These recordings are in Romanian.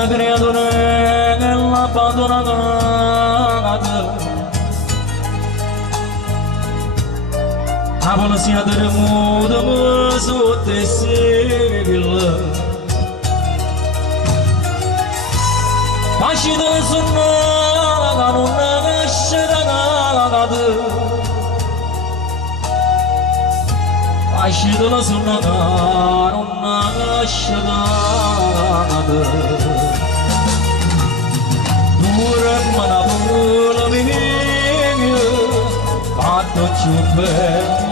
una creatura che l'ha abbandonata. La polizia del mondo mi sotto e seguila. Başıda sunnagan ona aşıranadı. Başıda sunnagan ona aşıranadı. Durak mana bulamıyor. Patto çupe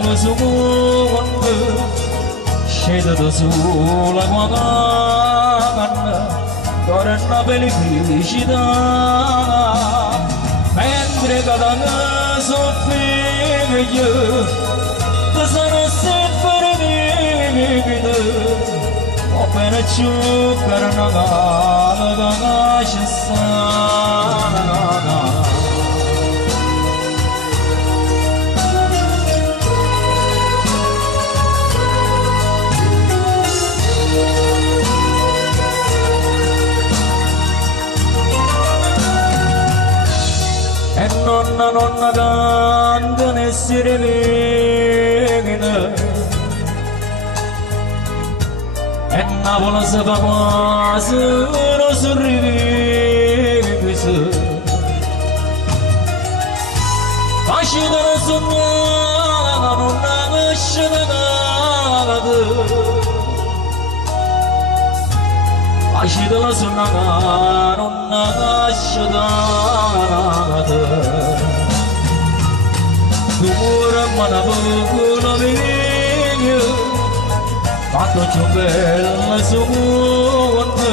musumundu. Şeyde de sulagmagan. Torna felicità mentre cada soffio che sono sempre vivido ho appena ciò per una gala nonna cantano e si rivengono e Napoli si fa quasi non sorride facile da sognare non nasce da nada facile da sognare non nasce da nada. Durak mana bulamıyor. Patto ciobel sumundu.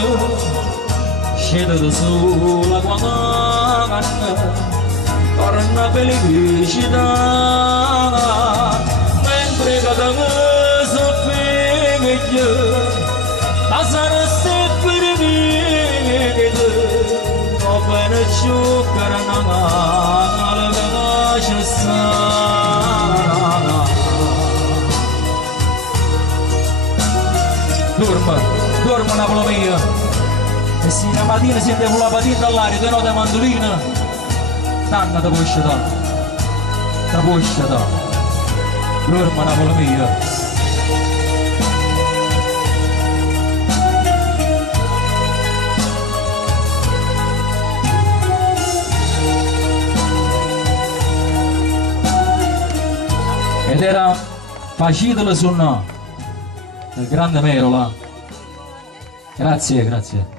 Şeyde de sulagmagan. Torna felicità mentre cada soffio la sarà sempre vivido ho bene ciò per una Dorma Napoli mia e se la mattina siete con la patina dall'aria di notte mandolina tanto da puoi scegliere Dorma Napoli mia. Ed era facile suonare del grande Merola. Grazie.